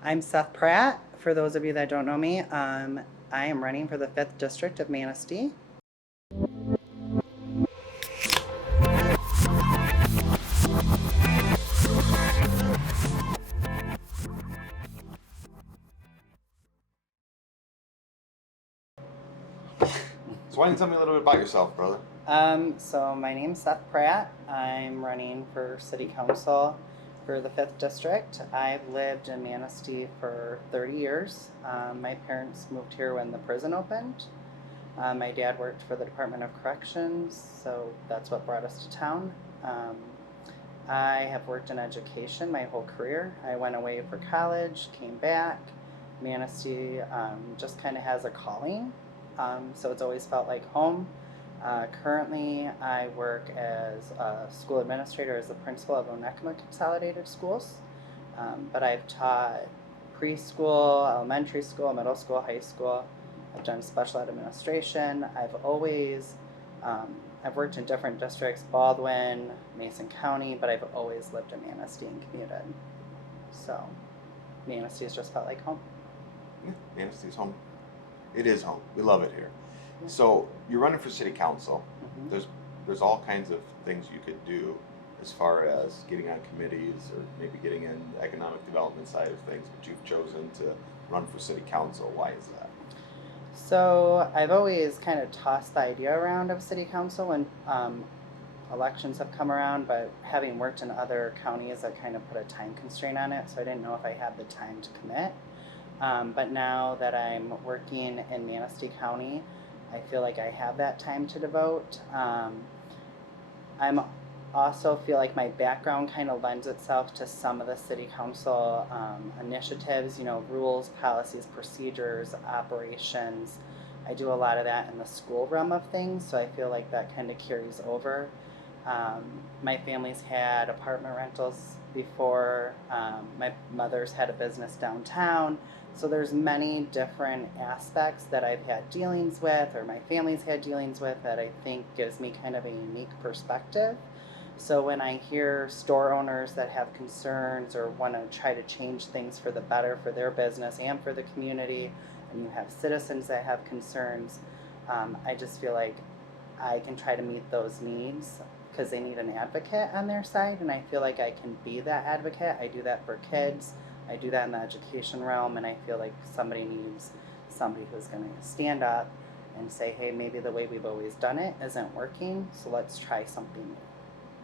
I'm Seth Pratt. For those of you that don't know me, I am running for the 5th District of Manistee. So why don't you tell me a little bit about yourself, brother? So my name's Seth Pratt. I'm running for City Council for the 5th District. I've lived in Manistee for 30 years. My parents moved here when the prison opened. My dad worked for the Department of Corrections, so that's what brought us to town. I have worked in education my whole career. I went away for college, came back. Manistee just kind of has a calling, so it's always felt like home. Currently, I work as a school administrator, as the principal of Onekama Consolidated Schools, but I've taught preschool, elementary school, middle school, high school. I've done special ed administration. Um, I've worked in different districts, Baldwin, Mason County, but I've always lived in Manistee and commuted. So Manistee has just felt like home. Yeah, Manistee's home. It is home. We love it here. So you're running for city council. Mm-hmm. There's all kinds of things you could do as far as getting on committees or maybe getting in the economic development side of things, but you've chosen to run for city council. Why is that? So I've always kind of tossed the idea around of city council when elections have come around, but having worked in other counties, that kind of put a time constraint on it, so I didn't know if I had the time to commit. But now that I'm working in Manistee County, I feel like I have that time to devote. I'm also feel like my background kind of lends itself to some of the city council initiatives, rules, policies, procedures, operations. I do a lot of that in the school realm of things, so I feel like that kind of carries over. My family's had apartment rentals before. My mother's had a business downtown. So there's many different aspects that I've had dealings with, or my family's had dealings with, that I think gives me kind of a unique perspective. So when I hear store owners that have concerns or want to try to change things for the better for their business and for the community, and you have citizens that have concerns, I just feel like I can try to meet those needs because they need an advocate on their side, and I feel like I can be that advocate. I do that for kids. I do that in the education realm, and I feel like somebody needs somebody who's going to stand up and say, hey, maybe the way we've always done it isn't working, so let's try something new.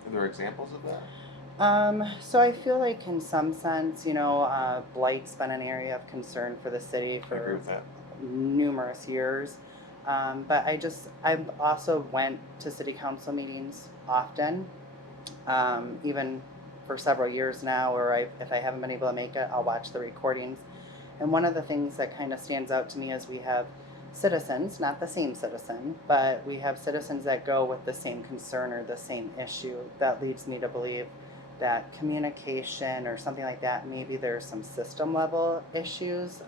Are there examples of that? So I feel like in some sense, blight's been an area of concern for the city I agree for with that. numerous years. But I've also went to city council meetings often, even for several years now, or if I haven't been able to make it, I'll watch the recordings. And one of the things that kind of stands out to me is we have citizens, not the same citizen, but we have citizens that go with the same concern or the same issue. That leads me to believe that communication or something like that, maybe there's some system level issues,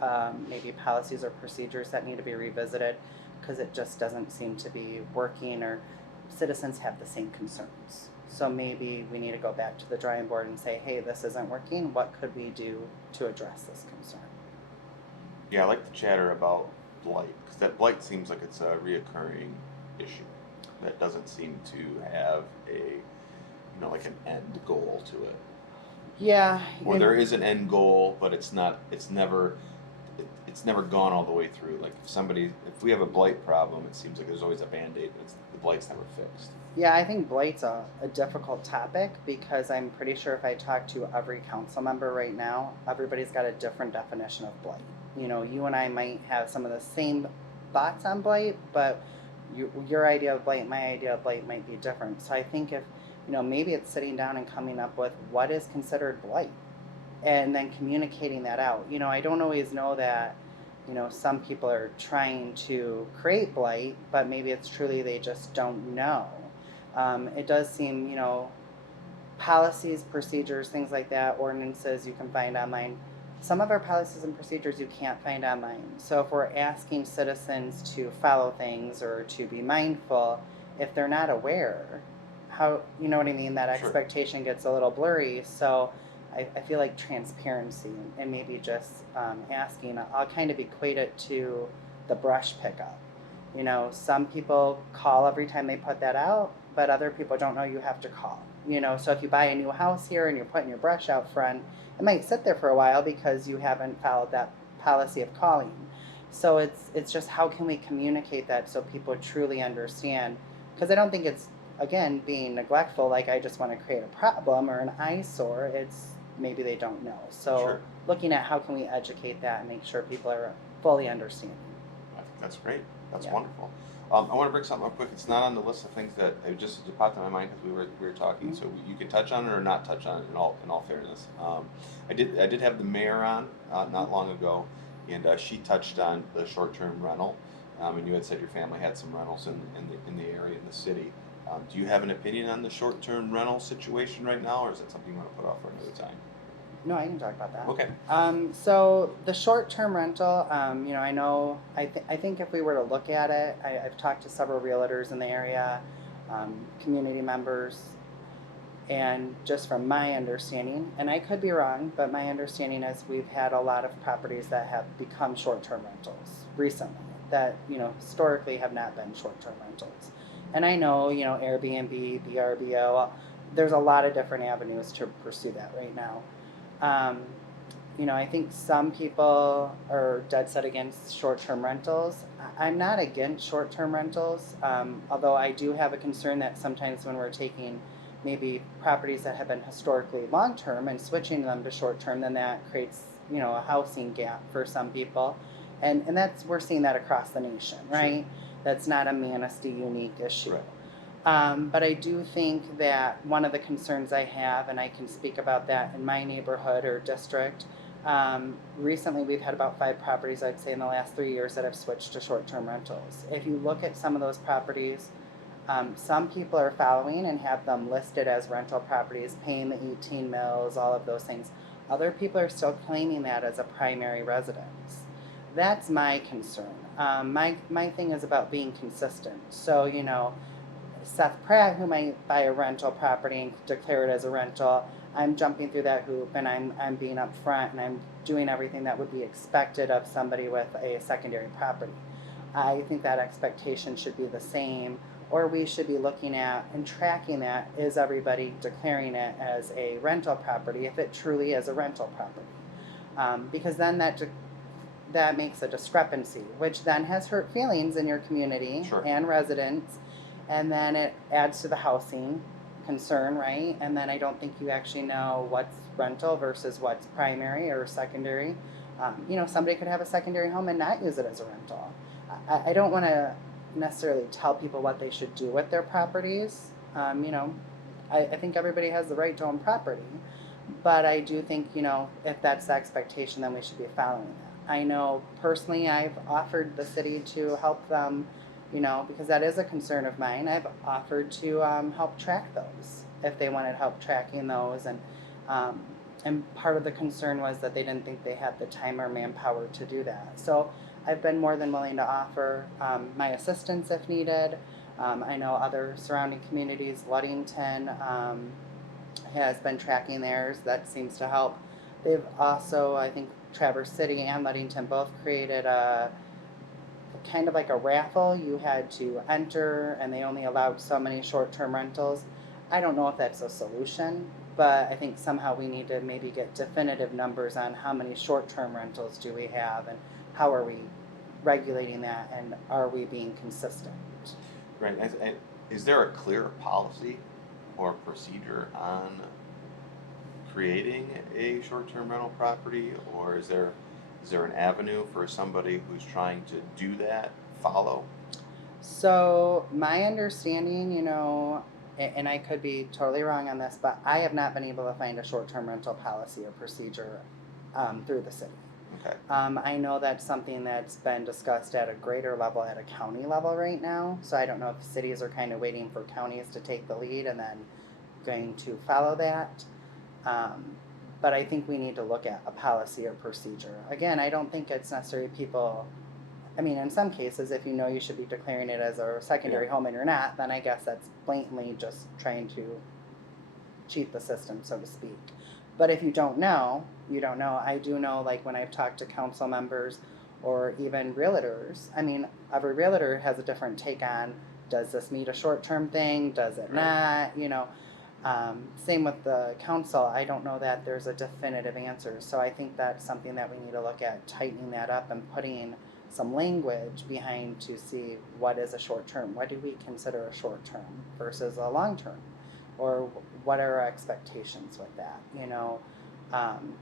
maybe policies or procedures that need to be revisited because it just doesn't seem to be working, or citizens have the same concerns. So maybe we need to go back to the drawing board and say, hey, this isn't working. What could we do to address this concern? Yeah, I like the chatter about blight because that blight seems like it's a reoccurring issue that doesn't seem to have like an end goal to it. Yeah. Or there is an end goal, but it's not. It's never gone all the way through. Like if we have a blight problem, it seems like there's always a band-aid, but the blight's never fixed. Yeah, I think blight's a difficult topic because I'm pretty sure if I talk to every council member right now, everybody's got a different definition of blight. You and I might have some of the same thoughts on blight, but your idea of blight, my idea of blight might be different. So I think if, maybe it's sitting down and coming up with what is considered blight and then communicating that out. I don't always know that, some people are trying to create blight, but maybe it's truly they just don't know. It does seem, policies, procedures, things like that, ordinances you can find online. Some of our policies and procedures you can't find online. So if we're asking citizens to follow things or to be mindful, if they're not aware, how, you know what I mean, that Sure. expectation gets a little blurry. So I feel like transparency and maybe just asking, I'll kind of equate it to the brush pickup. You know, some people call every time they put that out, but other people don't know you have to call. You know, so if you buy a new house here and you're putting your brush out front, it might sit there for a while because you haven't followed that policy of calling. So it's just how can we communicate that so people truly understand? Because I don't think it's again being neglectful. Like I just want to create a problem or an eyesore. It's maybe they don't know. So Sure. looking at how can we educate that and make sure people are fully understanding. I think that's great. That's Yeah. wonderful. I want to bring something up quick. It's not on the list of things that it just popped in my mind because we were talking. Mhm. So you can touch on it or not touch on it. In all fairness, I did have the mayor on not long ago, and she touched on the short term rental. And you had said your family had some rentals in the area in the city. Do you have an opinion on the short term rental situation right now, or is it something you want to put off for another time? No, I can talk about that. Okay. So the short-term rental, you know, I think if we were to look at it, I've talked to several realtors in the area, community members, and just from my understanding, and I could be wrong, but my understanding is we've had a lot of properties that have become short-term rentals recently that, you know, historically have not been short-term rentals. And I know, you know, Airbnb, VRBO, there's a lot of different avenues to pursue that right now. Um, you know, I think some people are dead set against short-term rentals. I'm not against short-term rentals, although I do have a concern that sometimes when we're taking maybe properties that have been historically long-term and switching them to short-term, then that creates, you know, a housing gap for some people. And that's, we're seeing that across the nation, Sure. right? That's not a Manistee unique issue. Right. But I do think that one of the concerns I have, and I can speak about that in my neighborhood or district, recently we've had about 5 properties, I'd say, in the last 3 years that have switched to short-term rentals. If you look at some of those properties, some people are following and have them listed as rental properties, paying the 18 mills, all of those things. Other people are still claiming that as a primary residence. That's my concern. My thing is about being consistent. So, you know, Seth Pratt, who might buy a rental property and declare it as a rental, I'm jumping through that hoop and I'm being upfront and I'm doing everything that would be expected of somebody with a secondary property. I think that expectation should be the same, or we should be looking at and tracking that. Is everybody declaring it as a rental property if it truly is a rental property? Because then that makes a discrepancy, which then has hurt feelings in your community Sure. and residents, and then it adds to the housing concern, right? And then I don't think you actually know what's rental versus what's primary or secondary. You know, somebody could have a secondary home and not use it as a rental. I don't want to necessarily tell people what they should do with their properties. You know, I think everybody has the right to own property, but I do think, you know, if that's the expectation, then we should be following that. I know personally I've offered the city to help them, you know, because that is a concern of mine. I've offered to help track those if they wanted help tracking those, and part of the concern was that they didn't think they had the time or manpower to do that. So I've been more than willing to offer my assistance if needed. I know other surrounding communities, Ludington has been tracking theirs. That seems to help. They've also, I think, Traverse City and Ludington both created a kind of like a raffle. You had to enter and they only allowed so many short-term rentals. I don't know if that's a solution, but I think somehow we need to maybe get definitive numbers on how many short-term rentals do we have and how are we regulating that and are we being consistent? Right. And is there a clear policy or procedure on creating a short-term rental property, or is there an avenue for somebody who's trying to do that follow? So my understanding, you know, and I could be totally wrong on this, but I have not been able to find a short-term rental policy or procedure through the city. Okay. I know that's something that's been discussed at a greater level, at a county level right now. So I don't know if cities are kind of waiting for counties to take the lead and then going to follow that. But I think we need to look at a policy or procedure. Again, I don't think it's necessarily people. I mean, in some cases, if you know you should be declaring it as a secondary home and you're not, then I guess that's blatantly just trying to cheat the system, so to speak. But if you don't know, you don't know. I do know, like when I've talked to council members or even realtors, I mean, every realtor has a different take on, does this meet a short term thing? Does it Right. not? Same with the council. I don't know that there's a definitive answer. So I think that's something that we need to look at, tightening that up and putting some language behind to see what is a short term. What do we consider a short term versus a long term? Or what are our expectations with that?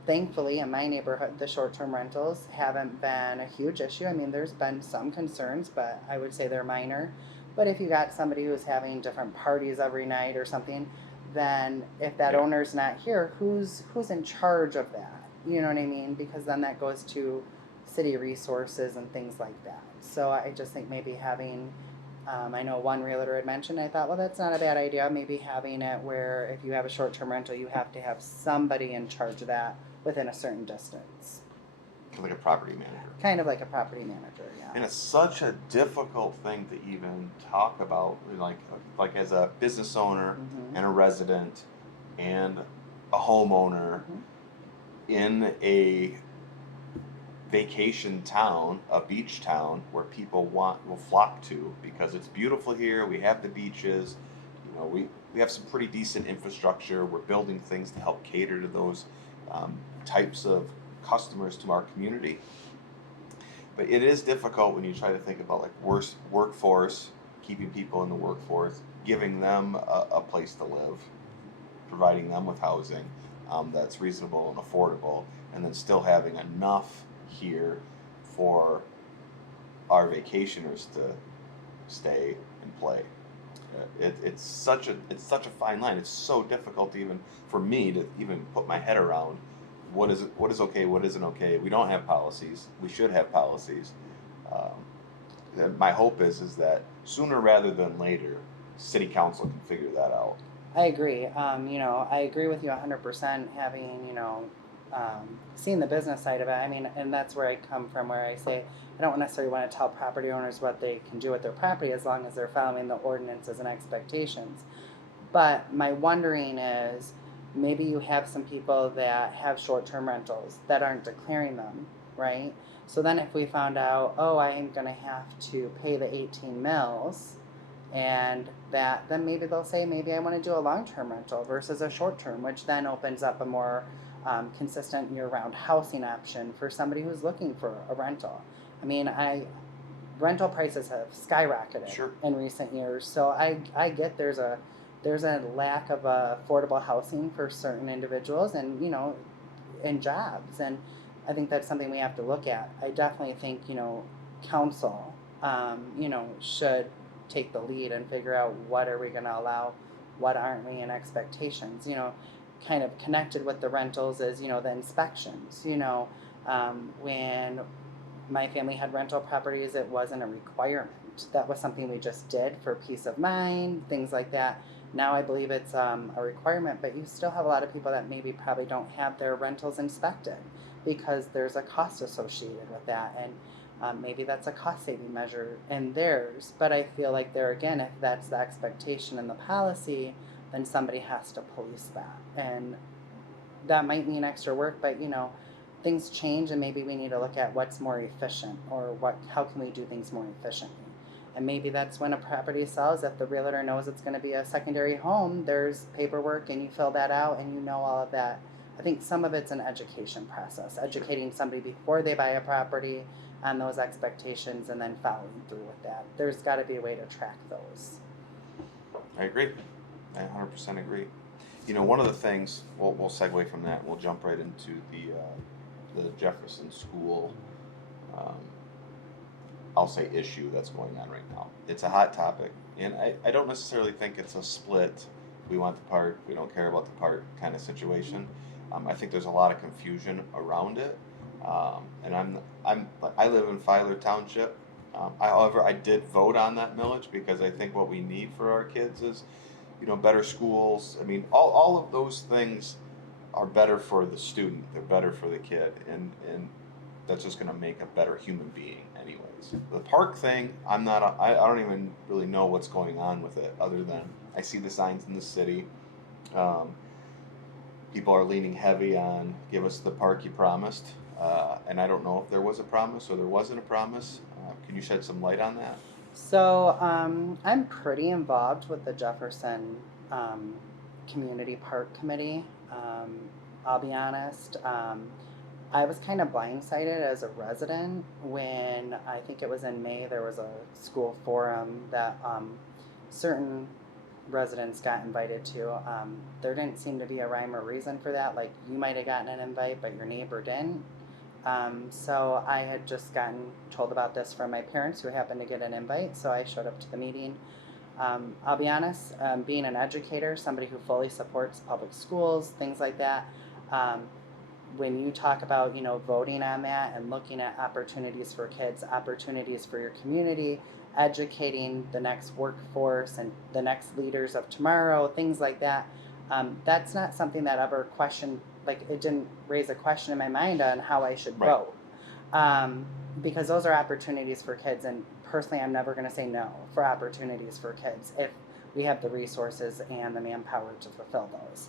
Thankfully, in my neighborhood, the short term rentals haven't been a huge issue. I mean, there's been some concerns, but I would say they're minor. But if you got somebody who's having different parties every night or something, then if that Yeah. owner's not here, who's in charge of that? You know what I mean? Because then that goes to city resources and things like that. So I just think maybe having, I know one realtor had mentioned, I thought, well, that's not a bad idea. Maybe having it where if you have a short term rental, you have to have somebody in charge of that within a certain distance. Like a property manager. Kind of like a property manager, yeah. And it's such a difficult thing to even talk about, like as a business owner Mm-hmm. and a resident and a homeowner in a vacation town, a beach town where people will flock to because it's beautiful here. We have the beaches, we have some pretty decent infrastructure. We're building things to help cater to those types of customers to our community. But it is difficult when you try to think about like workforce, keeping people in the workforce, giving them a place to live, providing them with housing that's reasonable and affordable, and then still having enough here for our vacationers to stay and play. It's such a fine line. It's so difficult even for me to even put my head around what is okay, what isn't okay. We don't have policies. We should have policies. My hope is that sooner rather than later, city council can figure that out. I agree. I agree with you 100%. Having, seeing the business side of it. I mean, and that's where I come from, where I say I don't necessarily want to tell property owners what they can do with their property as long as they're following the ordinances and expectations. But my wondering is maybe you have some people that have short term rentals that aren't declaring them, right? So then if we found out, oh, I am going to have to pay the 18 mils, and that, then maybe they'll say, maybe I want to do a long term rental versus a short term, which then opens up a more consistent year round housing option for somebody who's looking for a rental. I mean, rental prices have skyrocketed Sure. in recent years, so I get there's a lack of affordable housing for certain individuals, and and jobs, and I think that's something we have to look at. I definitely think council should take the lead and figure out what are we going to allow, what aren't we, in expectations. Kind of connected with the rentals is the inspections. When my family had rental properties, it wasn't a requirement. That was something we just did for peace of mind, things like that. Now I believe it's a requirement, but you still have a lot of people that maybe probably don't have their rentals inspected because there's a cost associated with that, and maybe that's a cost saving measure in theirs. But I feel like there again, if that's the expectation in the policy, then somebody has to police that, and that might mean extra work. But things change, and maybe we need to look at what's more efficient, or how can we do things more efficiently. And maybe that's when a property sells, if the realtor knows it's going to be a secondary home, there's paperwork and you fill that out and all of that. I think some of it's an education process, educating somebody before they buy a property on those expectations, and then following through with that. There's got to be a way to track those. I agree. I 100% agree. One of the things, we'll segue from that. We'll jump right into the Jefferson School, I'll say, issue that's going on right now. It's a hot topic, and I don't necessarily think it's a split, we want the part, we don't care about the part kind of situation. I think there's a lot of confusion around it, and I live in Filer Township. However, I did vote on that millage because I think what we need for our kids is, better schools. I mean, all of those things are better for the student. They're better for the kid, and that's just going to make a better human being, anyways. The park thing, I don't even really know what's going on with it, other than I see the signs in the city. people are leaning heavy on give us the park you promised. And I don't know if there was a promise or there wasn't a promise. Can you shed some light on that? So I'm pretty involved with the Jefferson Community Park Committee. I'll be honest. I was kind of blindsided as a resident when I think it was in May, there was a school forum that certain residents got invited to. There didn't seem to be a rhyme or reason for that. Like, you might have gotten an invite, but your neighbor didn't. So I had just gotten told about this from my parents who happened to get an invite, so I showed up to the meeting. I'll be honest, being an educator, somebody who fully supports public schools, things like that, when you talk about, voting on that and looking at opportunities for kids, opportunities for your community, educating the next workforce and the next leaders of tomorrow, things like that, that's not something that ever questioned, like, it didn't raise a question in my mind on how I should Right. vote. Because those are opportunities for kids, and personally, I'm never going to say no for opportunities for kids if we have the resources and the manpower to fulfill those.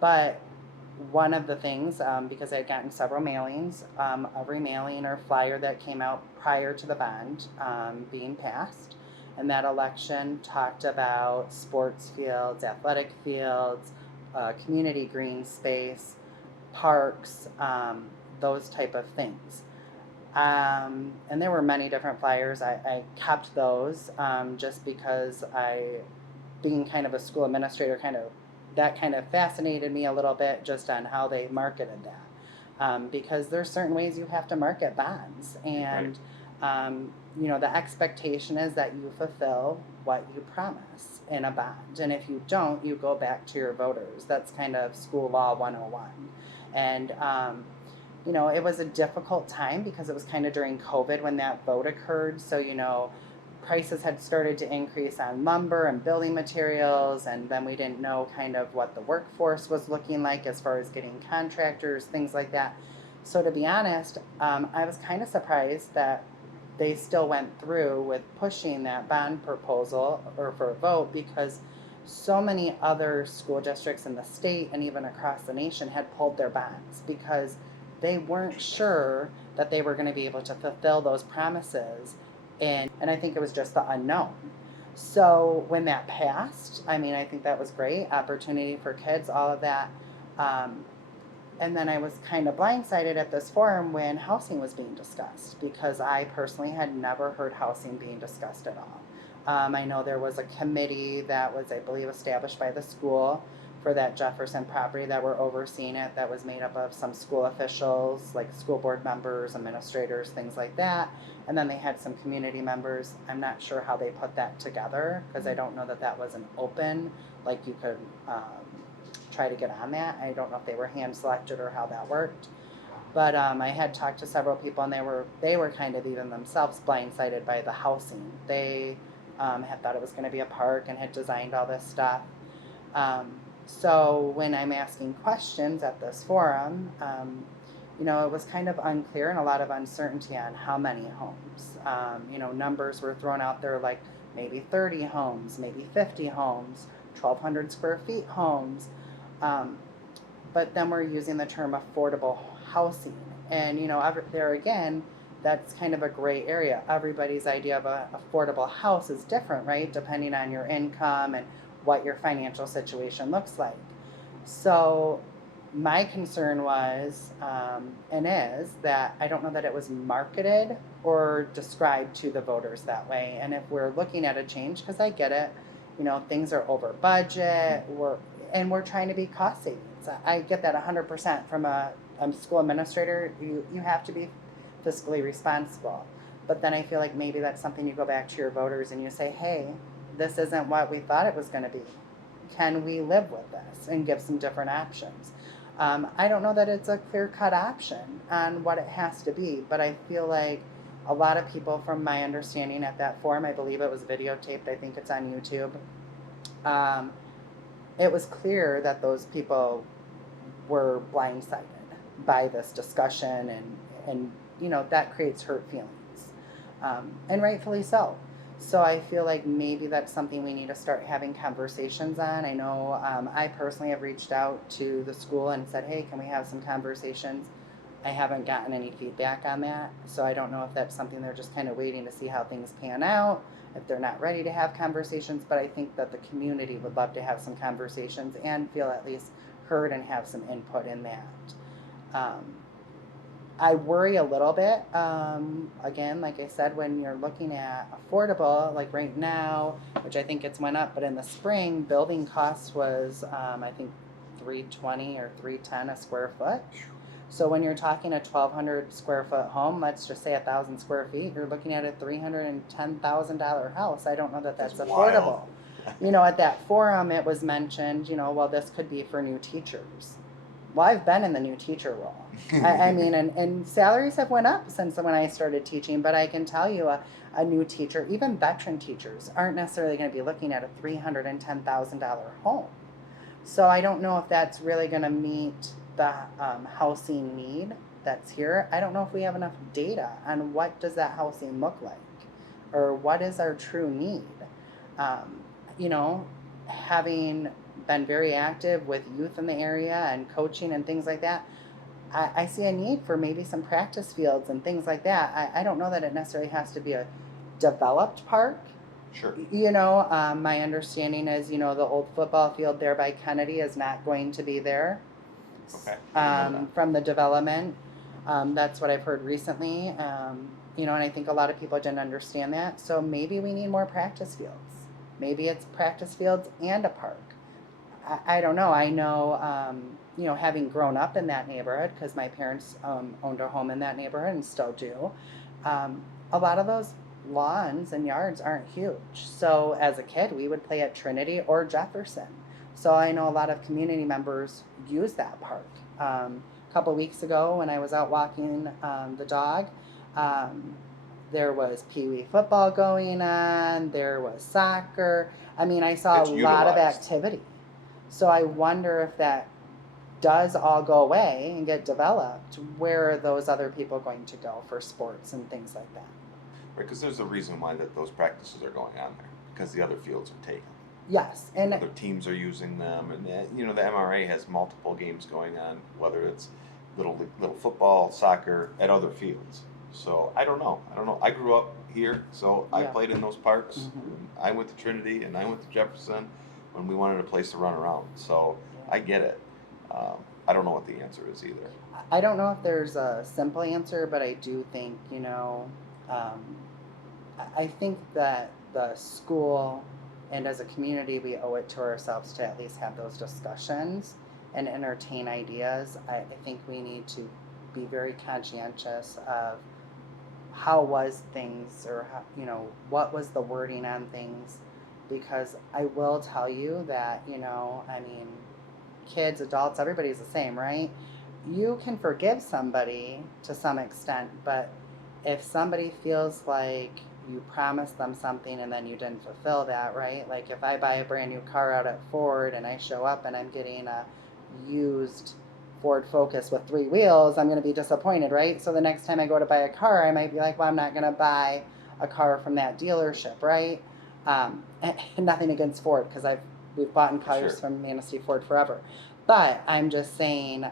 But one of the things, because I had gotten several mailings, every mailing or flyer that came out prior to the bond being passed, and that election talked about sports fields, athletic fields, community green space, parks, those type of things. And there were many different flyers. I kept those just because being kind of a school administrator, that kind of fascinated me a little bit just on how they marketed that. Because there's certain ways you have to market bonds. And, the expectation is that you fulfill what you promise in a bond. And if you don't, you go back to your voters. That's kind of school law 101. And, it was a difficult time because it was kind of during COVID when that vote occurred. So, prices had started to increase on lumber and building materials, and then we didn't know kind of what the workforce was looking like as far as getting contractors, things like that. So to be honest, I was kind of surprised that they still went through with pushing that bond proposal or for a vote, because so many other school districts in the state and even across the nation had pulled their bonds because they weren't sure that they were going to be able to fulfill those promises. And I think it was just the unknown. So when that passed, I think that was great. Opportunity for kids, all of that. And then I was kind of blindsided at this forum when housing was being discussed, because I personally had never heard housing being discussed at all. I know there was a committee that was, I believe, established by the school for that Jefferson property that were overseeing it, that was made up of some school officials, like school board members, administrators, things like that. And then they had some community members. I'm not sure how they put that together, because I don't know that that was an open, like you could try to get on that. I don't know if they were hand selected or how that worked. But I had talked to several people, and they were kind of even themselves blindsided by the housing. They had thought it was going to be a park and had designed all this stuff. So when I'm asking questions at this forum, it was kind of unclear and a lot of uncertainty on how many homes. Numbers were thrown out there like maybe 30 homes, maybe 50 homes, 1,200 square feet homes. But then we're using the term affordable housing. And, there again, that's kind of a gray area. Everybody's idea of an affordable house is different, right? Depending on your income and what your financial situation looks like. So my concern was, and is, that I don't know that it was marketed or described to the voters that way. And if we're looking at a change, because I get it, things are over budget, we're trying to be cost savings. I get that 100% from a school administrator. You have to be fiscally responsible. But then I feel like maybe that's something you go back to your voters and you say, hey, this isn't what we thought it was going to be. Can we live with this? And give some different options. I don't know that it's a clear-cut option on what it has to be, but I feel like a lot of people, from my understanding at that forum, I believe it was videotaped, I think it's on YouTube, it was clear that those people were blindsided by this discussion, and that creates hurt feelings, and rightfully so. So I feel like maybe that's something we need to start having conversations on. I know I personally have reached out to the school and said, hey, can we have some conversations? I haven't gotten any feedback on that. So I don't know if that's something they're just kind of waiting to see how things pan out, if they're not ready to have conversations. But I think that the community would love to have some conversations and feel at least heard and have some input in that. Um, I worry a little bit. Again, like I said, when you're looking at affordable, like right now, which I think it's went up, but in the spring, building costs was I think 320 or 310 a square foot. So when you're talking a 1,200 square foot home, let's just say 1,000 square feet, you're looking at a $310,000 house. I don't know that that's affordable. You know, at that forum, it was mentioned, you know, well, this could be for new teachers. Well, I've been in the new teacher role. I mean, and salaries have went up since when I started teaching, but I can tell you a new teacher, even veteran teachers, aren't necessarily going to be looking at a $310,000 home. So I don't know if that's really going to meet the housing need that's here. I don't know if we have enough data on what does that housing look like or what is our true need. Um, you know, having been very active with youth in the area and coaching and things like that, I see a need for maybe some practice fields and things like that. I don't know that it necessarily has to be a developed park. Sure. You know, my understanding is, you know, the old football field there by Kennedy is not going to be there Okay. I didn't know that. from the development. That's what I've heard recently. You know, and I think a lot of people didn't understand that. So maybe we need more practice fields. Maybe it's practice fields and a park. I don't know. I know, you know, having grown up in that neighborhood, because my parents owned a home in that neighborhood and still do, a lot of those lawns and yards aren't huge. So as a kid, we would play at Trinity or Jefferson. So I know a lot of community members use that park. A couple weeks ago, when I was out walking the dog, um, there was Pee Wee football going on, there was soccer. I mean, I saw It's a lot of utilized. activity. So I wonder if that does all go away and get developed, where are those other people going to go for sports and things like that? Right, because there's a reason why that those practices are going on there, because the other fields are taken. Yes, and Other teams are using them, and you know the MRA has multiple games going on, whether it's little football, soccer, at other fields. So I don't know. I grew up here, so I Yeah. played in those parks. Mhm. I went to Trinity and I went to Jefferson when we wanted a place to run around. So I get it. I don't know what the answer is either. I don't know if there's a simple answer, but I do think, you know, um, I think that the school and as a community, we owe it to ourselves to at least have those discussions and entertain ideas. I think we need to be very conscientious of how was things or how, you know, what was the wording on things, because I will tell you that, you know, I mean, kids, adults, everybody's the same, right? You can forgive somebody to some extent, but if somebody feels like you promised them something and then you didn't fulfill that, right? Like if I buy a brand new car out at Ford and I show up and I'm getting a used Ford Focus with 3 wheels, I'm going to be disappointed, right? So the next time I go to buy a car, I might be like, well, I'm not going to buy a car from that dealership, right? And nothing against Ford, because we've bought in cars Sure. from Manistee Ford forever. But I'm just saying,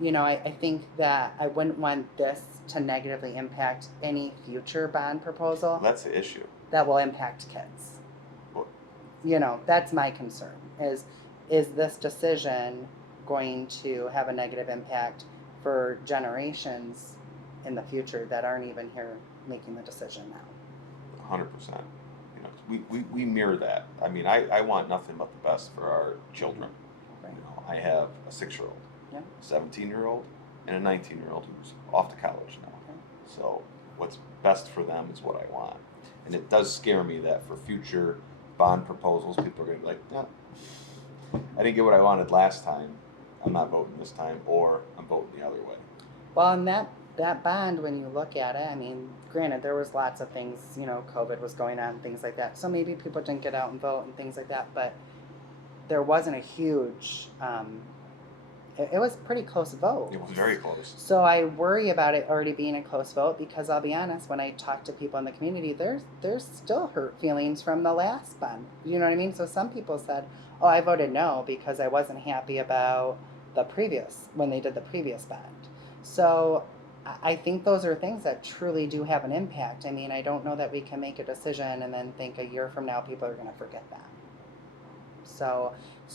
you know, I think that I wouldn't want this to negatively impact any future bond proposal That's the issue. that will impact kids. Well, You know, that's my concern. Is this decision going to have a negative impact for generations in the future that aren't even here making the decision now? 100%. You know, we mirror that. I mean, I want nothing but the best for our children. Right. You know, I have a 6-year-old, Yeah. a 17-year-old, and a 19-year-old who's off to college now. Okay. So what's best for them is what I want. And it does scare me that for future bond proposals, people are going to be like, no, I didn't get what I wanted last time. I'm not voting this time, or I'm voting the other way. Well, and that bond, when you look at it, I mean, granted, there was lots of things, you know, COVID was going on, things like that. So maybe people didn't get out and vote and things like that, but there wasn't a huge it was a pretty close vote. It was very close. So I worry about it already being a close vote because I'll be honest, when I talk to people in the community, there's still hurt feelings from the last one. You know what I mean? So some people said, "Oh, I voted no because I wasn't happy about the previous when they did the previous bond." So I think those are things that truly do have an impact. I mean, I don't know that we can make a decision and then think a year from now people are going to forget that. So,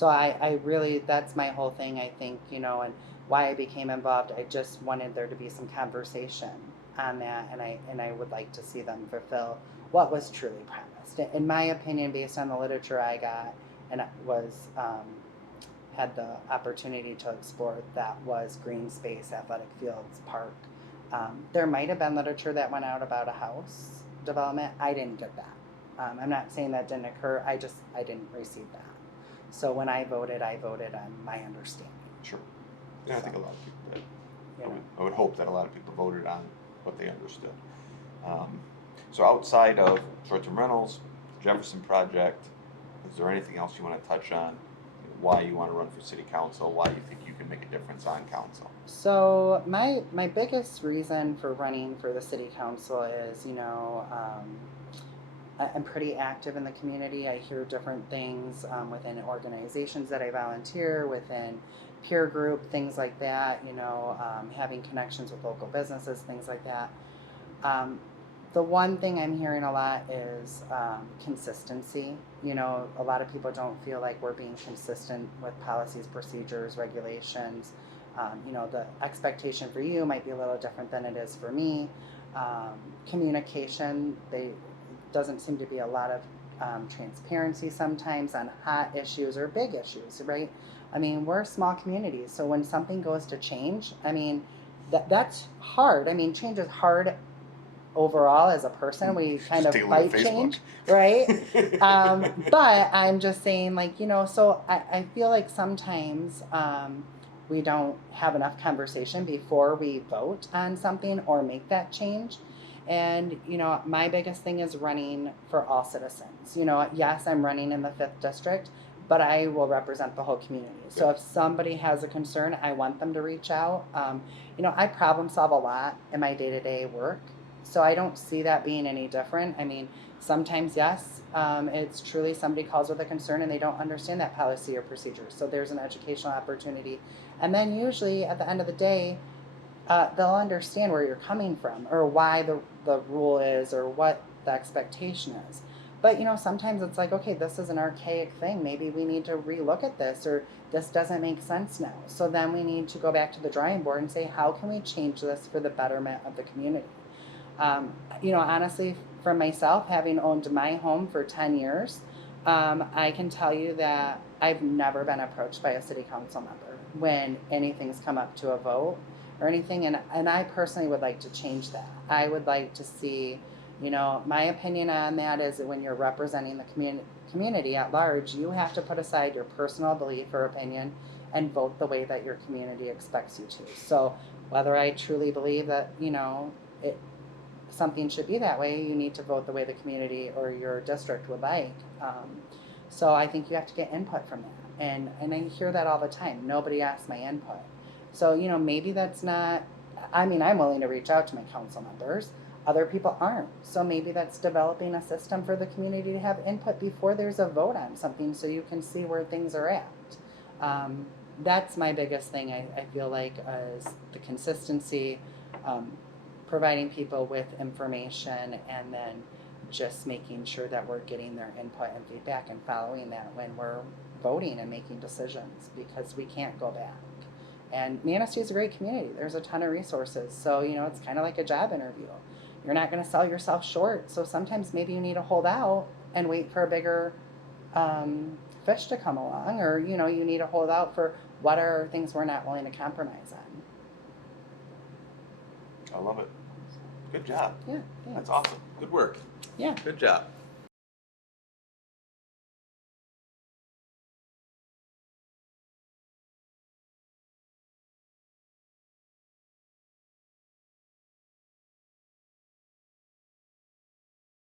I really, that's my whole thing, I think, and why I became involved. I just wanted there to be some conversation on that, and I would like to see them fulfill what was truly promised. In my opinion, based on the literature I got, and it was, had the opportunity to explore, that was green space, athletic fields, park. There might have been literature that went out about a house development. I didn't get that. I'm not saying that didn't occur. I didn't receive that. So when I voted on my understanding. Sure. Yeah, I think a lot of people did. You know. I would hope that a lot of people voted on what they understood. So outside of short-term rentals, Jefferson project, is there anything else you want to touch on? Why you want to run for city council? Why you think you can make a difference on council? So my biggest reason for running for the city council is, I'm pretty active in the community. I hear different things within organizations that I volunteer, within peer group, things like that, having connections with local businesses, things like that. The one thing I'm hearing a lot is consistency. A lot of people don't feel like we're being consistent with policies, procedures, regulations. The expectation for you might be a little different than it is for me. Communication, doesn't seem to be a lot of transparency sometimes on hot issues or big issues, right? I mean, we're small communities, so when something goes to change, I mean, that's hard. I mean, change is hard overall as a person. We kind of fight change, right? But I'm just saying, so I feel like sometimes we don't have enough conversation before we vote on something or make that change. And, my biggest thing is running for all citizens. Yes, I'm running in the 5th district, but I will represent the whole community. So if somebody has a concern, I want them to reach out. I problem solve a lot in my day-to-day work. So I don't see that being any different. I mean, sometimes, yes, it's truly somebody calls with a concern and they don't understand that policy or procedure. So there's an educational opportunity. And then usually at the end of the day, they'll understand where you're coming from or why the rule is or what the expectation is. But, sometimes it's like, okay, this is an archaic thing. Maybe we need to relook at this, or this doesn't make sense now. So then we need to go back to the drawing board and say, how can we change this for the betterment of the community? Honestly, for myself, having owned my home for 10 years, I can tell you that I've never been approached by a city council member when anything's come up to a vote or anything. And I personally would like to change that. I would like to see, my opinion on that is that when you're representing the community at large, you have to put aside your personal belief or opinion and vote the way that your community expects you to. So whether I truly believe that, something should be that way, you need to vote the way the community or your district would like. So I think you have to get input from that. And I hear that all the time. Nobody asks my input. So, maybe that's not, I'm willing to reach out to my council members. Other people aren't. So maybe that's developing a system for the community to have input before there's a vote on something so you can see where things are at. That's my biggest thing, I feel like, is the consistency, providing people with information, and then just making sure that we're getting their input and feedback and following that when we're voting and making decisions, because we can't go back. And Manistee is a great community. There's a ton of resources. So, it's kind of like a job interview. You're not going to sell yourself short. So sometimes maybe you need to hold out and wait for a bigger fish to come along, or, you need to hold out for what are things we're not willing to compromise on. I love it. Good job. Yeah. That's awesome. Good work. Yeah. Good job.